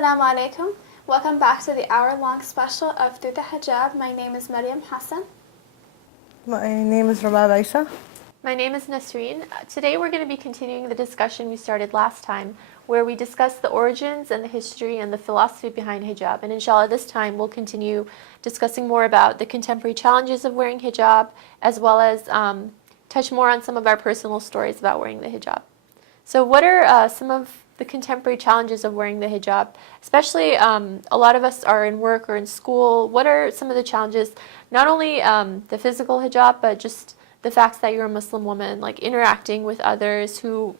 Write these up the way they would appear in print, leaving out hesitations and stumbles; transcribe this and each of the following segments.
Assalamu alaikum. Welcome back to the hour-long special of Through the Hijab. My name is Maryam Hassan. My name is Rabab Aisa. My name is Nasreen. Today we're going to be continuing the discussion we started last time, where we discussed the origins and the history and the philosophy behind hijab. And inshallah, this time we'll continue discussing more about the contemporary challenges of wearing hijab, as well as touch more on some of our personal stories about wearing the hijab. So what are some of the contemporary challenges of wearing the hijab? Especially a lot of us are in work or in school. What are some of the challenges, not only the physical hijab, but just the fact that you're a Muslim woman, like interacting with others who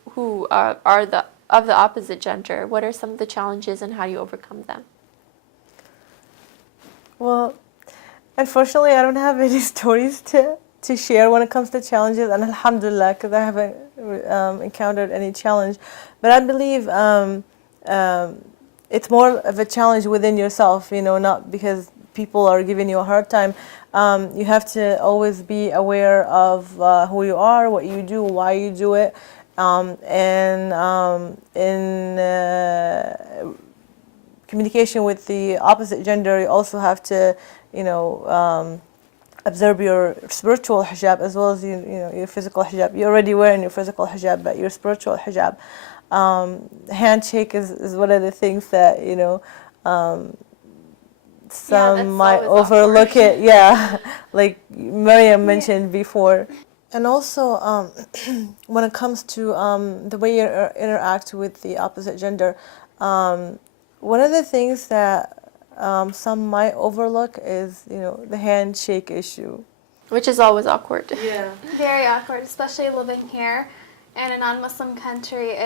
are of the opposite gender? What are some of the challenges and how do you overcome them? Well, unfortunately, I don't have any stories to share when it comes to challenges, and alhamdulillah, because I haven't encountered any challenge. But I believe it's more of a challenge within yourself, not because people are giving you a hard time. You have to always be aware of who you are, what you do, why you do it, and in communication with the opposite gender, you also have to, observe your spiritual hijab as well as your physical hijab. You're already wearing your physical hijab, but your spiritual hijab. Handshake is one of the things that some might overlook it. Yeah, like Maryam mentioned before. And also, when it comes to the way you interact with the opposite gender, one of the things that some might overlook is, the handshake issue. Which is always awkward. Yeah. Very awkward, especially living here in a non-Muslim country.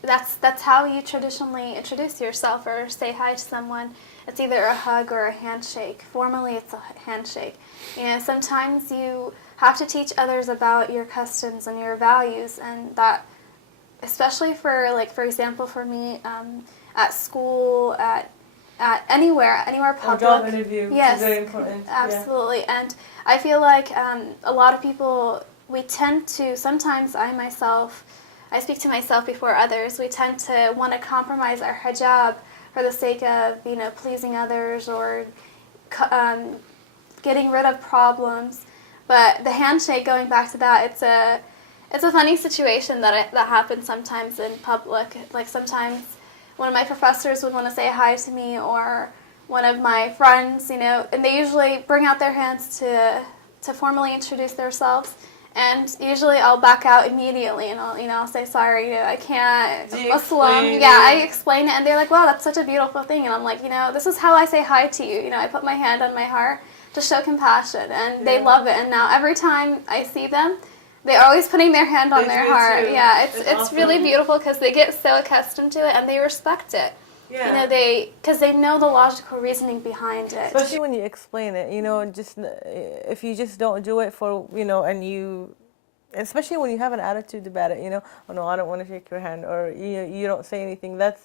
That's how you traditionally introduce yourself or say hi to someone. It's either a hug or a handshake. Formally, it's a handshake. Sometimes you have to teach others about your customs and your values, and that, especially for example, for me, at school, at anywhere public. Job interview. Yes, very important. Absolutely. Yeah. And I feel like a lot of people, we tend to, sometimes I speak to myself before others, we tend to want to compromise our hijab for the sake of, pleasing others or getting rid of problems. But the handshake, going back to that, it's a funny situation that happens sometimes in public. Like sometimes one of my professors would want to say hi to me, or one of my friends, and they usually bring out their hands to formally introduce themselves. And usually I'll back out immediately, and I'll say, sorry, I can't, I'm Muslim. Yeah, I explain it, and they're like, wow, that's such a beautiful thing. And I'm like, this is how I say hi to you. I put my hand on my heart to show compassion, and they love it. And now every time I see them, they're always putting their hand on their heart. Too. Yeah, it's awesome. Really beautiful because they get so accustomed to it and they respect it. Yeah. Because they know the logical reasoning behind it. Especially when you explain it, just if you just don't do it for, and you, especially when you have an attitude about it, oh no, I don't want to shake your hand, or you don't say anything. That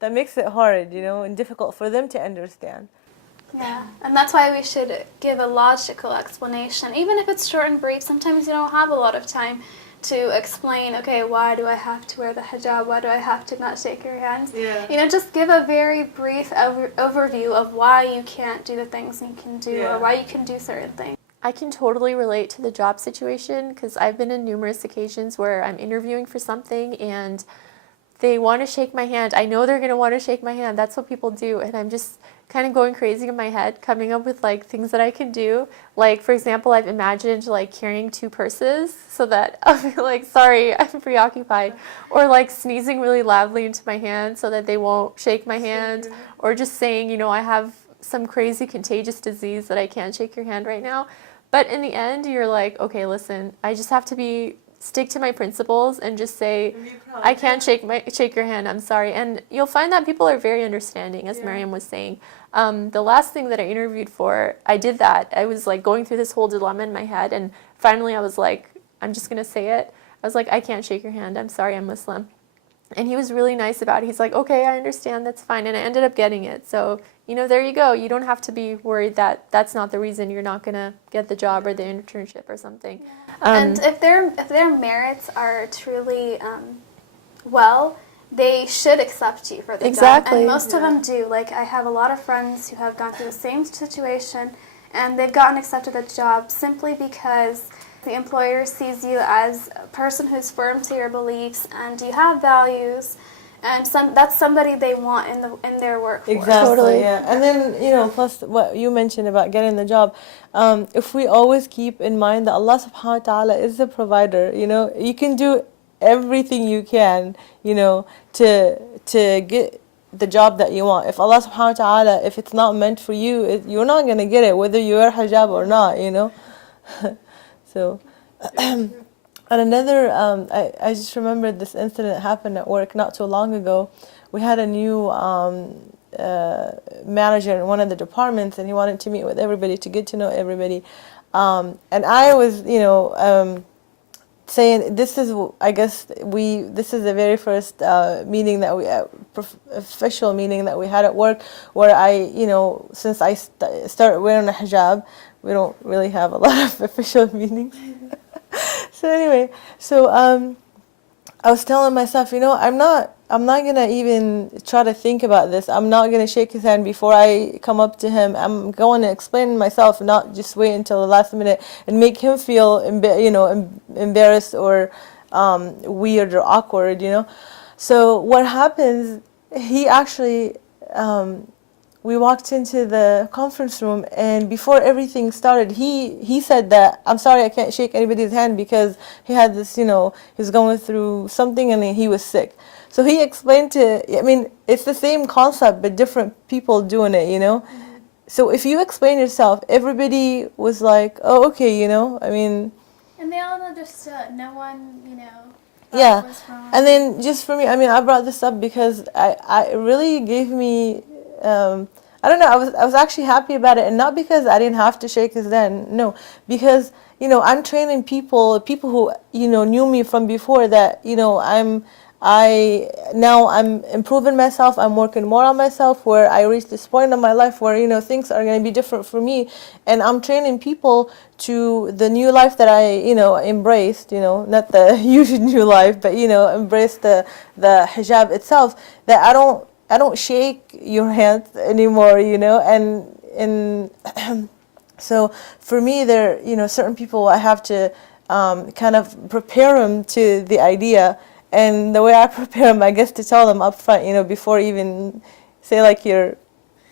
makes it hard, and difficult for them to understand. Yeah, and that's why we should give a logical explanation, even if it's short and brief. Sometimes you don't have a lot of time to explain, okay, why do I have to wear the hijab? Why do I have to not shake your hands? Yeah. Just give a very brief overview of why you can't do the things you can do, or why you can do certain things. I can totally relate to the job situation because I've been in numerous occasions where I'm interviewing for something and they want to shake my hand. I know they're going to want to shake my hand. That's what people do. And I'm just kind of going crazy in my head, coming up with things that I can do. Like, for example, I've imagined carrying 2 purses so that I'll be like, sorry, I'm preoccupied. Or sneezing really loudly into my hand so that they won't shake my hand. Or just saying, I have some crazy contagious disease that I can't shake your hand right now. But in the end, you're like, okay, listen, I just have to stick to my principles and just say, I can't shake your hand, I'm sorry. And you'll find that people are very understanding, as Maryam was saying. The last thing that I interviewed for, I did that. I was going through this whole dilemma in my head, and finally I was like, I'm just going to say it. I was like, I can't shake your hand, I'm sorry, I'm Muslim. And he was really nice about it. He's like, okay, I understand, that's fine. And I ended up getting it. So, there you go. You don't have to be worried that that's not the reason you're not going to get the job or the internship or something. And if their merits are truly well, they should accept you for the job. And most of them do. Like, I have a lot of friends who have gone through the same situation, and they've gotten accepted at the job simply because the employer sees you as a person who's firm to your beliefs and you have values, and that's somebody they want in their workforce. Exactly. Totally. Yeah. And then, plus what you mentioned about getting the job, if we always keep in mind that Allah subhanahu wa ta'ala is the provider, you can do everything you can, to get the job that you want. If Allah subhanahu wa ta'ala, if it's not meant for you, you're not going to get it, whether you wear hijab or not, So, and another, I just remembered this incident happened at work not too long ago. We had a new manager in one of the departments, and he wanted to meet with everybody to get to know everybody. And I was, saying this is, I guess this is the very first meeting that we, official meeting that we had at work, where I, since I started wearing a hijab, we don't really have a lot of official meetings. So anyway, I was telling myself, I'm not gonna even try to think about this. I'm not gonna shake his hand before I come up to him. I'm going to explain myself, not just wait until the last minute and make him feel, embarrassed or weird or awkward, So what happens? He actually. We walked into the conference room, and before everything started, he said that, I'm sorry, I can't shake anybody's hand because he had this, he was going through something and he was sick. So he explained it's the same concept, but different people doing it, Mm-hmm. So if you explain yourself, everybody was like, oh, okay, And they all understood. No one, yeah. was wrong. And then just for me, I brought this up because it really gave me, I don't know, I was actually happy about it, and not because I didn't have to shake his hand, no, because, I'm training people who, knew me from before, that, now I'm improving myself, I'm working more on myself, where I reached this point in my life where, things are going to be different for me, and I'm training people to the new life that I, embraced, not the usual new life, but, embraced the hijab itself, that I don't shake your hand anymore, and so for me, there, certain people I have to kind of prepare them to the idea, and the way I prepare them, I guess, to tell them up front, before even say, like, you're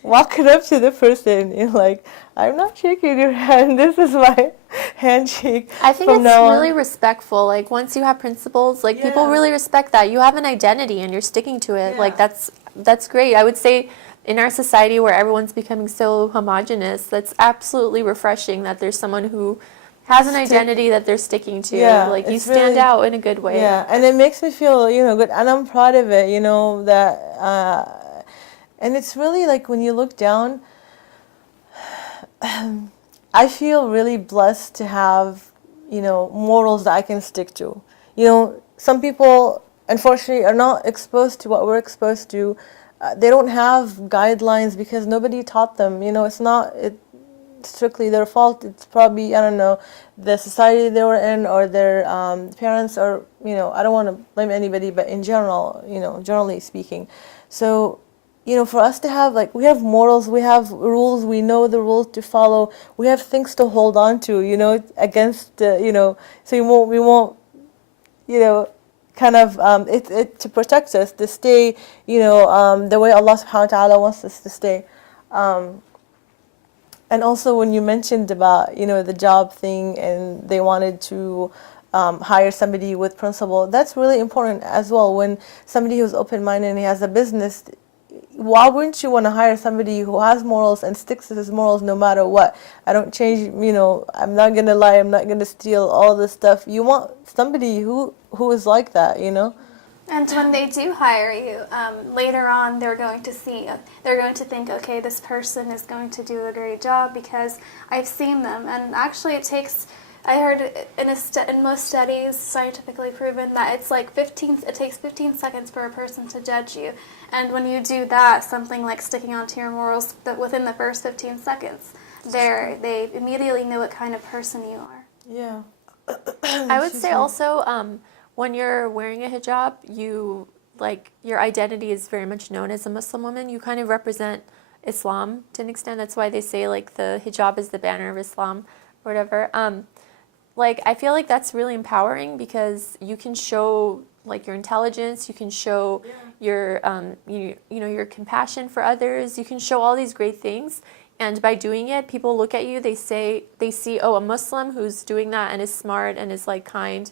walking up to the person, you're like, I'm not shaking your hand, this is my handshake. I think it's really respectful. Like, once you have principles, like, people really respect that. You have an identity and you're sticking to it. Like, that's great. I would say in our society where everyone's becoming so homogenous, that's absolutely refreshing that there's someone who has an identity that they're sticking to. Like, you stand out in a good way. Yeah, and it makes me feel, good, and I'm proud of it, that, and it's really like when you look down, I feel really blessed to have, morals that I can stick to. Some people, unfortunately, are not exposed to what we're exposed to. They don't have guidelines because nobody taught them. It's not strictly their fault. It's probably, I don't know, the society they were in, or their parents, or, I don't want to blame anybody, but in general, generally speaking. So, for us to have, like, we have morals, we have rules, we know the rules to follow, we have things to hold on to, against, so we won't, kind of, it to protect us, to stay, the way Allah subhanahu wa ta'ala wants us to stay. And also when you mentioned about, the job thing, and they wanted to hire somebody with principle, that's really important as well. When somebody who's open-minded and he has a business, why wouldn't you want to hire somebody who has morals and sticks to his morals no matter what? I don't change, I'm not going to lie, I'm not going to steal, all this stuff. You want somebody who is like that, And when they do hire you, later on they're going to think, okay, this person is going to do a great job because I've seen them. And actually it takes, I heard in most studies, scientifically proven, that it takes 15 seconds for a person to judge you. And when you do that, something like sticking onto your morals, within the first 15 seconds, they immediately know what kind of person you are. Yeah. I would say also, when you're wearing a hijab, like your identity is very much known as a Muslim woman. You kind of represent Islam to an extent. That's why they say like the hijab is the banner of Islam or whatever. Like I feel like that's really empowering because you can show like your intelligence, you can show your you know your compassion for others, you can show all these great things, and by doing it people look at you, they see, oh, a Muslim who's doing that and is smart and is like kind,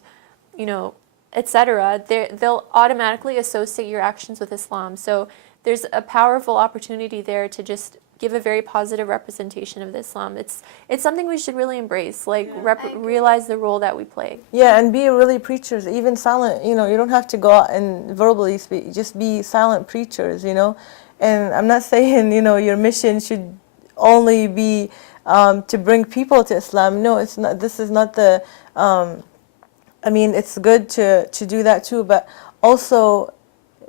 you know, etc. They'll automatically associate your actions with Islam. So there's a powerful opportunity there to just give a very positive representation of Islam. It's something we should really embrace, like realize the role that we play. Yeah, and be really preachers, even silent, you know, you don't have to go out and verbally speak, just be silent preachers, you know. And I'm not saying, you know, your mission should only be to bring people to Islam. No, it's not, this is not the, I mean, it's good to do that too, but also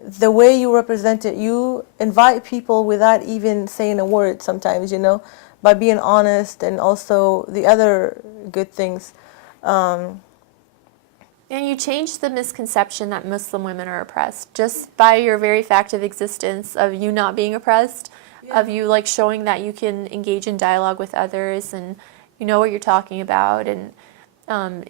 the way you represent it, you invite people without even saying a word sometimes, you know, by being honest, and also the other good things. And you change the misconception that Muslim women are oppressed just by your very fact of existence, of you not being oppressed, of you like showing that you can engage in dialogue with others and you know what you're talking about, and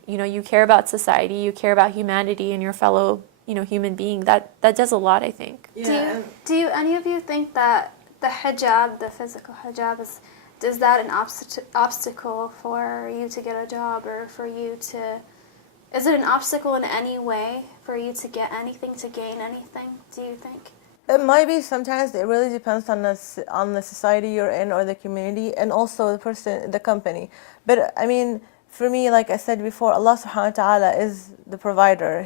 you know, you care about society, you care about humanity and your fellow, you know, human being. That does a lot, I think. Yeah. Do you any of you think that the hijab, the physical hijab, is that an obstacle for you to get a job, or for you to, is it an obstacle in any way for you to get anything, to gain anything, do you think? It might be sometimes. It really depends on the society you're in or the community, and also the person, the company. But I mean, for me, like I said before, Allah subhanahu wa ta'ala is the provider.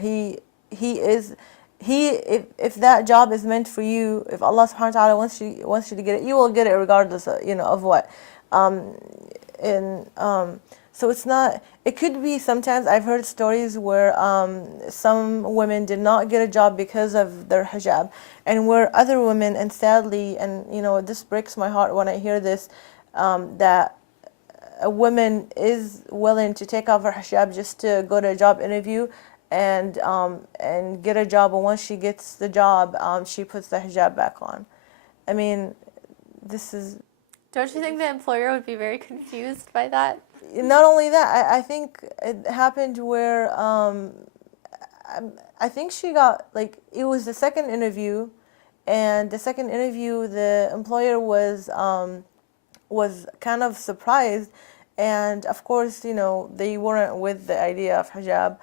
If that job is meant for you, if Allah subhanahu wa ta'ala wants you to get it, you will get it regardless of, you know, of what. So it's not, it could be sometimes, I've heard stories where some women did not get a job because of their hijab, and where other women, and sadly, and you know, this breaks my heart when I hear this, that a woman is willing to take off her hijab just to go to a job interview and get a job, and once she gets the job, she puts the hijab back on. I mean, this is... Don't you think the employer would be very confused by that? Not only that, I think it happened where, I think she got, like, it was the second interview, and the second interview, the employer was kind of surprised, and of course, you know, they weren't with the idea of hijab.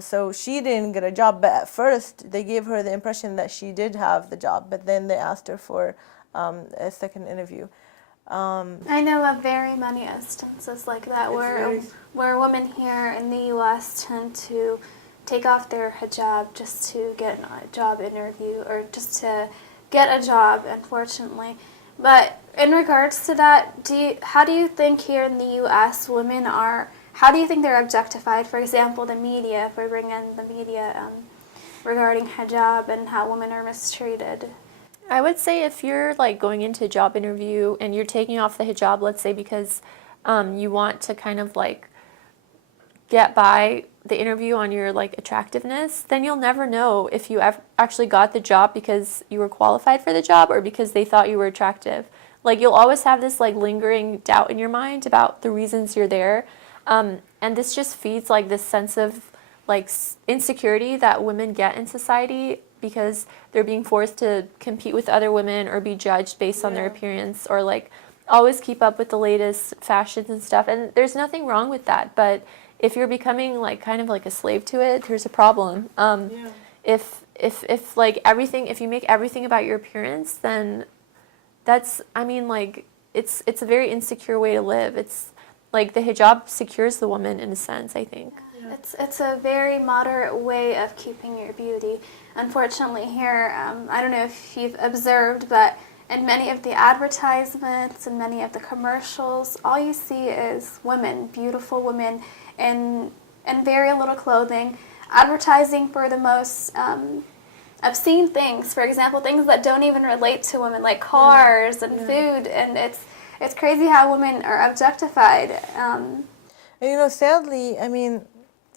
So she didn't get a job, but at first they gave her the impression that she did have the job, but then they asked her for a second interview. I know of very many instances like that where women here in the U.S. tend to take off their hijab just to get a job interview, or just to get a job, unfortunately. But in regards to that, how do you think here in the U.S. women are, how do you think they're objectified? For example, the media, if we bring in the media regarding hijab and how women are mistreated. I would say if you're like going into a job interview and you're taking off the hijab, let's say because you want to kind of like get by the interview on your like attractiveness, then you'll never know if you actually got the job because you were qualified for the job or because they thought you were attractive. Like you'll always have this like lingering doubt in your mind about the reasons you're there. And this just feeds like this sense of like insecurity that women get in society because they're being forced to compete with other women or be judged based on their appearance, or like always keep up with the latest fashions and stuff. And there's nothing wrong with that, but if you're becoming like kind of like a slave to it, there's a problem. If like everything, if you make everything about your appearance, then that's, I mean, like it's a very insecure way to live. It's like the hijab secures the woman in a sense, I think. It's a very moderate way of keeping your beauty. Unfortunately here, I don't know if you've observed, but in many of the advertisements and many of the commercials, all you see is women, beautiful women in very little clothing, advertising for the most obscene things. For example, things that don't even relate to women, like cars and food, and it's crazy how women are objectified. And you know, sadly, I mean,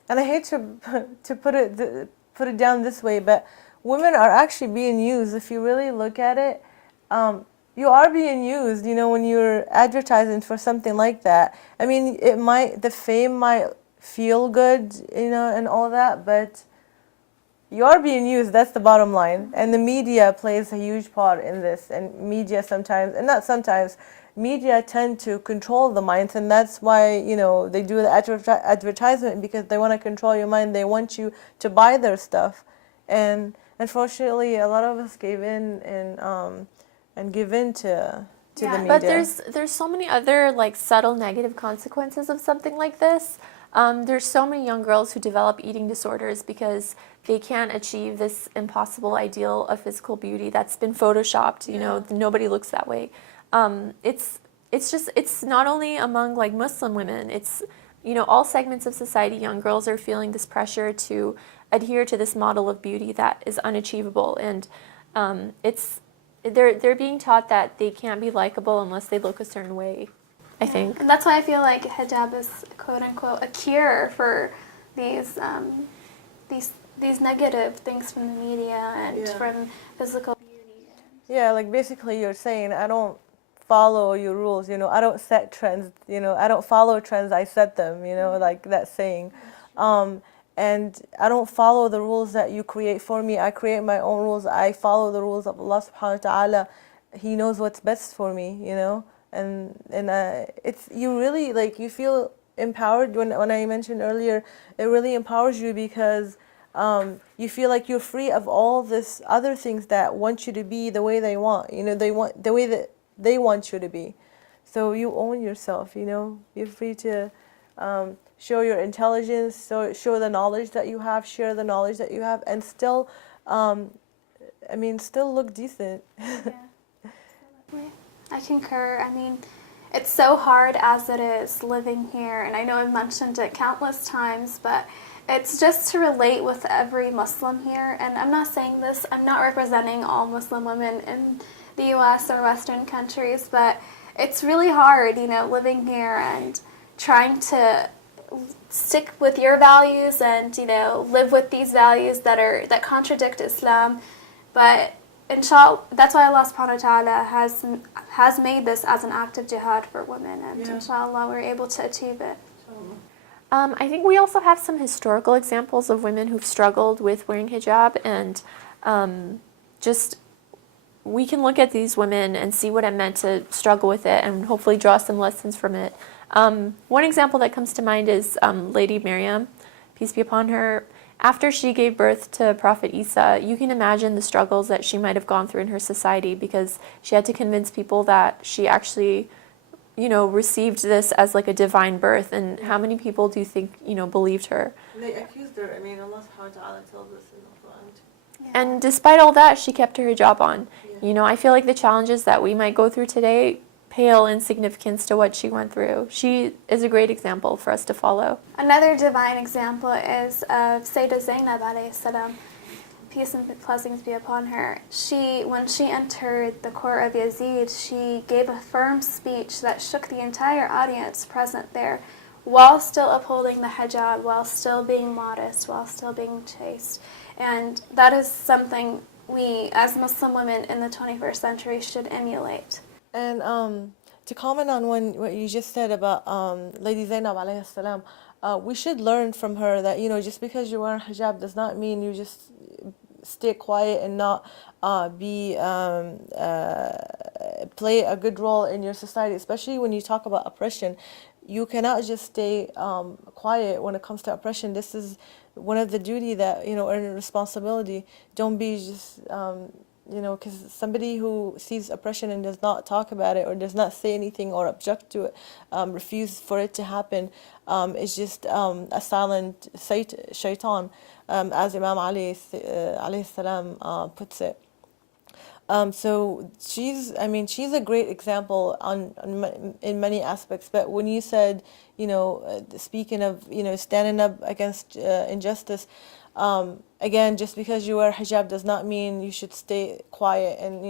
and I hate to put it down this way, but women are actually being used. If you really look at it, you are being used, when you're advertising for something like that. I mean, the fame might feel good, and all that, but you are being used. That's the bottom line. And the media plays a huge part in this. And media sometimes, and not sometimes, media tend to control the minds, and that's why, they do the advertisement, because they want to control your mind. They want you to buy their stuff. And unfortunately, a lot of us gave in and give in to the media. But there's so many other like subtle negative consequences of something like this. There's so many young girls who develop eating disorders because they can't achieve this impossible ideal of physical beauty that's been photoshopped. Nobody looks that way. It's not only among like Muslim women. It's all segments of society. Young girls are feeling this pressure to adhere to this model of beauty that is unachievable, and they're being taught that they can't be likable unless they look a certain way, I think. And that's why I feel like hijab is quote unquote a cure for these negative things from the media and from physical beauty. Yeah, like basically you're saying, I don't follow your rules, I don't set trends, I don't follow trends, I set them, like that saying. And I don't follow the rules that you create for me. I create my own rules. I follow the rules of Allah subhanahu wa ta'ala. He knows what's best for me, And it's, you really, like, you feel empowered. When I mentioned earlier, it really empowers you because you feel like you're free of all this other things that want you to be the way they want. They want the way that they want you to be. So you own yourself, You're free to show your intelligence, show the knowledge that you have, share the knowledge that you have, and still, still look decent. I concur. I mean, it's so hard as it is living here, and I know I've mentioned it countless times, but it's just to relate with every Muslim here. And I'm not saying this, I'm not representing all Muslim women in the U.S. or Western countries, but it's really hard, living here and trying to stick with your values and live with these values that contradict Islam. But inshallah, that's why Allah subhanahu wa ta'ala has made this as an act of jihad for women, and inshallah we're able to achieve it. I think we also have some historical examples of women who've struggled with wearing hijab, and we can look at these women and see what it meant to struggle with it and hopefully draw some lessons from it. One example that comes to mind is Lady Maryam, peace be upon her. After she gave birth to Prophet Isa, you can imagine the struggles that she might have gone through in her society, because she had to convince people that she actually, received this as like a divine birth. And how many people do you think, believed her? They accused her. Allah subhanahu wa ta'ala tells us in the Quran. And despite all that, she kept her hijab on. I feel like the challenges that we might go through today pale in significance to what she went through. She is a great example for us to follow. Another divine example is of Sayyidah Zainab alayhi salam, peace and blessings be upon her. When she entered the court of Yazid, she gave a firm speech that shook the entire audience present there, while still upholding the hijab, while still being modest, while still being chaste. And that is something we, as Muslim women in the 21st century, should emulate. And to comment on what you just said about Lady Zainab alayhi salam, we should learn from her that, just because you wear hijab does not mean you just stay quiet and not play a good role in your society, especially when you talk about oppression. You cannot just stay quiet when it comes to oppression. This is one of the duty that, or a responsibility. Don't be just because somebody who sees oppression and does not talk about it or does not say anything or object to it, refuse for it to happen, is just a silent shaitan, as Imam Ali alayhi salam puts it. So she's a great example in many aspects. But when you said, speaking of, standing up against injustice, again, just because you wear hijab does not mean you should stay quiet and,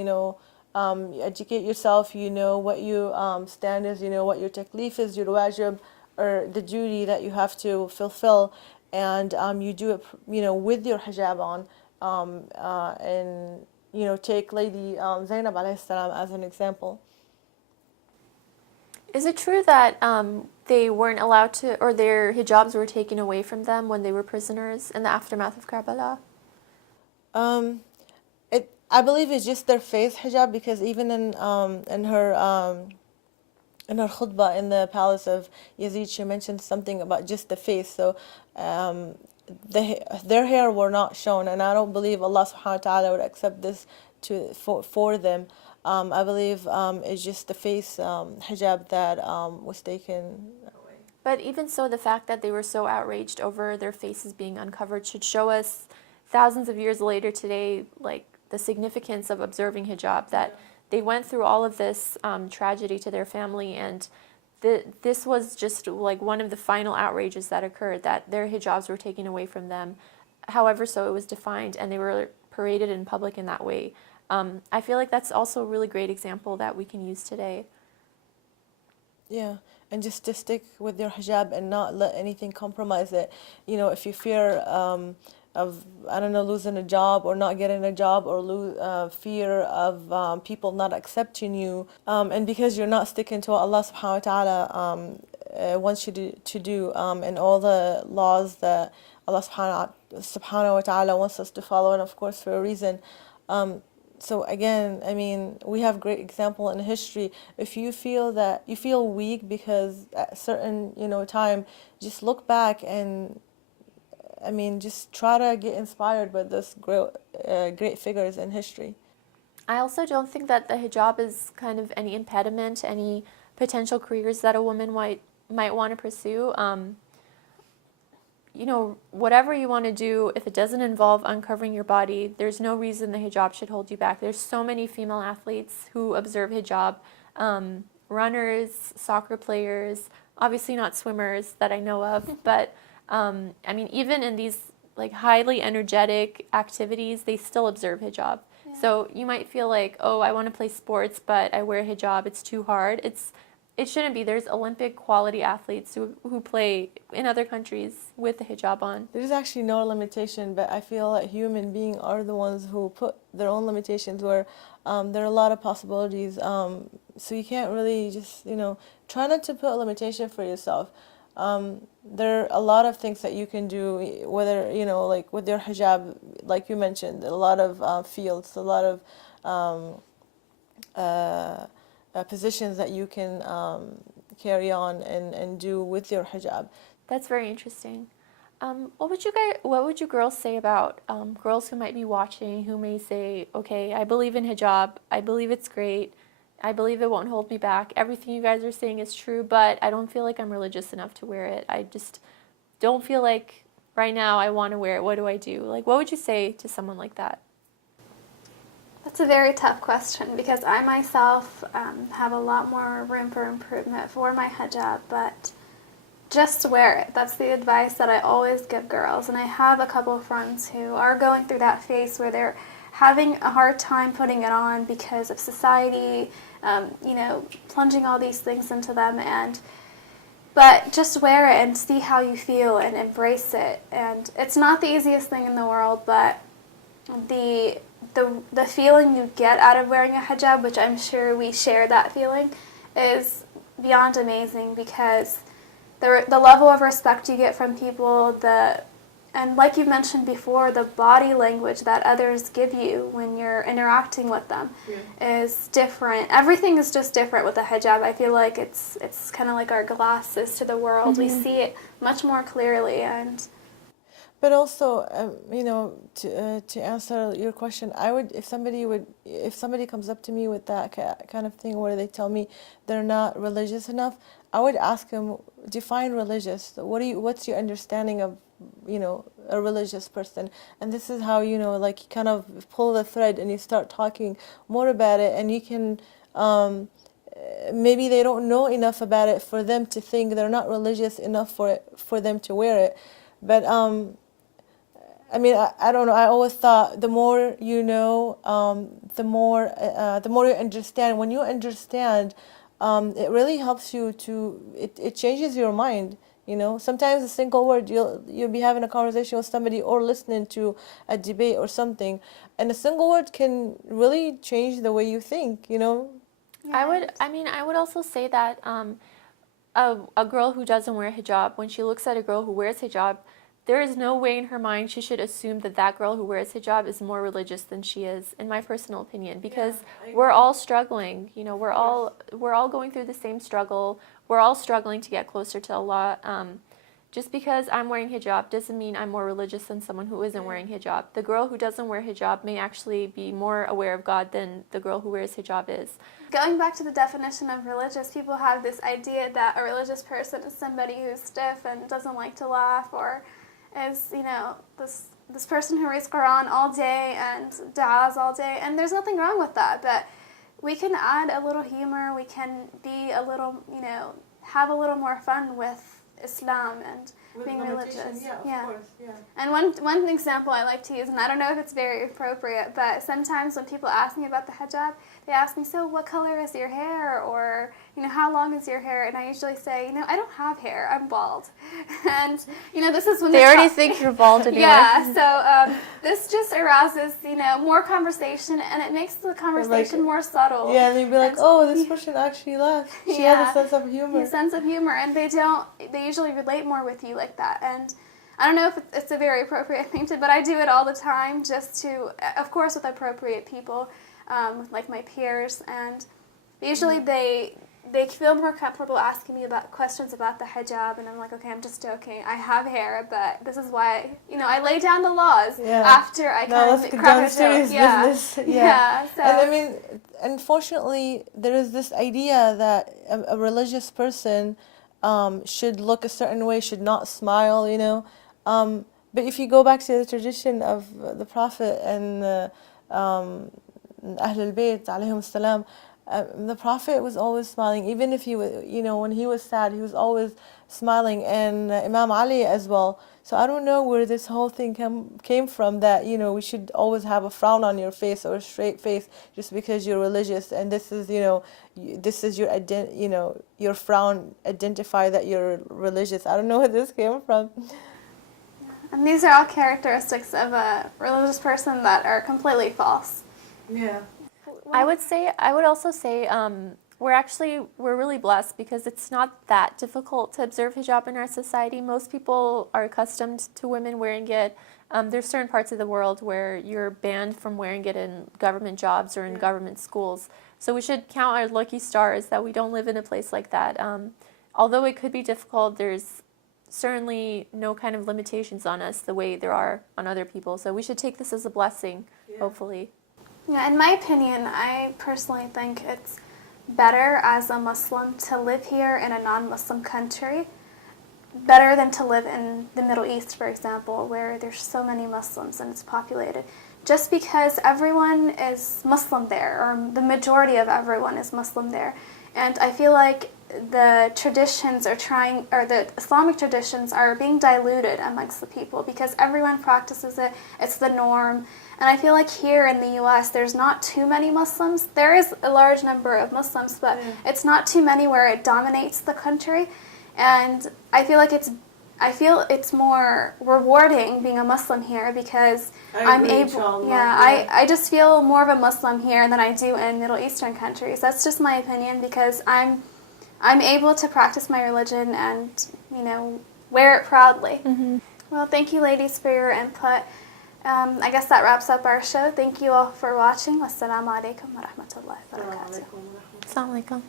educate yourself, what your stand is, what your taklif is, your wajib, or the duty that you have to fulfill, and you do it, with your hijab on. and take Lady Zainab alayhi salam as an example. Is it true that they weren't allowed to, or their hijabs were taken away from them when they were prisoners in the aftermath of Karbala? I believe it's just their face hijab, because even in her khutbah in the palace of Yazid, she mentioned something about just the face. So their hair were not shown, and I don't believe Allah subhanahu wa ta'ala would accept this for them. I believe it's just the face hijab that was taken away. But even so, the fact that they were so outraged over their faces being uncovered should show us thousands of years later today, like, the significance of observing hijab, that they went through all of this tragedy to their family, and this was just like one of the final outrages that occurred, that their hijabs were taken away from them. However, so it was defined, and they were paraded in public in that way. I feel like that's also a really great example that we can use today. Yeah, and just to stick with your hijab and not let anything compromise it. If you fear of, I don't know, losing a job or not getting a job, or fear of people not accepting you, and because you're not sticking to what Allah subhanahu wa ta'ala wants you to do, and all the laws that Allah subhanahu wa ta'ala wants us to follow, and of course for a reason. So again, I mean, we have great example in history. If you feel that you feel weak because at a certain time, just look back and, I mean, just try to get inspired by those great figures in history. I also don't think that the hijab is kind of any impediment to any potential careers that a woman might want to pursue. Whatever you want to do, if it doesn't involve uncovering your body, there's no reason the hijab should hold you back. There's so many female athletes who observe hijab, runners, soccer players, obviously not swimmers that I know of, but I mean, even in these like highly energetic activities, they still observe hijab. Yeah. So you might feel like, oh, I want to play sports, but I wear hijab, it's too hard. It shouldn't be. There's Olympic quality athletes who play in other countries with the hijab on. There's actually no limitation, but I feel like human beings are the ones who put their own limitations where there are a lot of possibilities. So you can't really just, try not to put a limitation for yourself. There are a lot of things that you can do, whether, like with your hijab, like you mentioned, a lot of fields, a lot of positions that you can carry on and do with your hijab. That's very interesting. What would you girls say about girls who might be watching, who may say, okay, I believe in hijab, I believe it's great, I believe it won't hold me back, everything you guys are saying is true, but I don't feel like I'm religious enough to wear it. I just don't feel like right now I want to wear it. What do I do? Like, what would you say to someone like that? That's a very tough question, because I myself have a lot more room for improvement for my hijab, but just wear it. That's the advice that I always give girls. And I have a couple of friends who are going through that phase where they're having a hard time putting it on because of society, plunging all these things into them. But just wear it and see how you feel and embrace it. And it's not the easiest thing in the world, but the feeling you get out of wearing a hijab, which I'm sure we share that feeling, is beyond amazing, because the level of respect you get from people, and like you mentioned before, the body language that others give you when you're interacting with them is different. Everything is just different with the hijab. I feel like it's kind of like our glasses to the world. We see it much more clearly. But also, to answer your question, I would, if somebody comes up to me with that kind of thing where they tell me they're not religious enough, I would ask them, define religious. What's your understanding of, a religious person? And this is how, like, you kind of pull the thread and you start talking more about it, and you can, maybe they don't know enough about it for them to think they're not religious enough for them to wear it. But, I mean, I don't know. I always thought the more you know, the more you understand. When you understand, it really helps you it changes your mind. You know, sometimes a single word, you'll be having a conversation with somebody or listening to a debate or something, and a single word can really change the way you think, you know. I would also say that a girl who doesn't wear hijab, when she looks at a girl who wears hijab, there is no way in her mind she should assume that that girl who wears hijab is more religious than she is, in my personal opinion, because we're all struggling. You know, we're all going through the same struggle. We're all struggling to get closer to Allah. Just because I'm wearing hijab doesn't mean I'm more religious than someone who isn't wearing hijab. The girl who doesn't wear hijab may actually be more aware of God than the girl who wears hijab is. Going back to the definition of religious, people have this idea that a religious person is somebody who's stiff and doesn't like to laugh, or is, you know, this person who reads Quran all day and du'as all day, and there's nothing wrong with that, but we can add a little humor, we can be a little, you know, have a little more fun with Islam and with being religious. Yeah, of course, yeah. And one example I like to use, and I don't know if it's very appropriate, but sometimes when people ask me about the hijab, they ask me, so what color is your hair? Or, you know, how long is your hair? And I usually say, you know, I don't have hair, I'm bald. And, you know, this is when they already think you're bald anyway. Yeah, so this just arouses, you know, more conversation, and it makes the conversation more subtle. Yeah, and you'd be like, oh, this person actually laughs. She has a sense of humor. A sense of humor, and they usually relate more with you like that. And I don't know if it's a very appropriate thing to, but I do it all the time just to, of course, with appropriate people, with like my peers, and usually they feel more comfortable asking me about questions about the hijab, and I'm like, okay, I'm just joking. I have hair, but this is why, you know, I lay down the laws after I kind of crack a joke. Business. Yeah. So. And I mean, unfortunately, there is this idea that a religious person should look a certain way, should not smile, you know. But if you go back to the tradition of the Prophet and Ahl al-Bayt, alayhim salam, the Prophet was always smiling, even if he was, you know, when he was sad, he was always smiling, and Imam Ali as well. So I don't know where this whole thing came from, that, you know, we should always have a frown on your face or a straight face just because you're religious, and this is, you know, this is your your frown identify that you're religious. I don't know where this came from. And these are all characteristics of a religious person that are completely false. Yeah. I would also say we're really blessed because it's not that difficult to observe hijab in our society. Most people are accustomed to women wearing it. There's certain parts of the world where you're banned from wearing it in government jobs or in government schools. So we should count our lucky stars that we don't live in a place like that. Although it could be difficult, there's certainly no kind of limitations on us the way there are on other people. So we should take this as a blessing, hopefully. Yeah, in my opinion, I personally think it's better as a Muslim to live here in a non-Muslim country, better than to live in the Middle East, for example, where there's so many Muslims and it's populated. Just because everyone is Muslim there, or the majority of everyone is Muslim there. And I feel like the traditions the Islamic traditions are being diluted amongst the people because everyone practices it, it's the norm. And I feel like here in the U.S. there's not too many Muslims. There is a large number of Muslims, but it's not too many where it dominates the country. And I feel it's more rewarding being a Muslim here because I just feel more of a Muslim here than I do in Middle Eastern countries. That's just my opinion because I'm able to practice my religion and, you know, wear it proudly. Mm-hmm. Well, thank you ladies for your input. I guess that wraps up our show. Thank you all for watching. Wassalamu alaikum wa rahmatullahi wa barakatuh. Assalamu alaikum.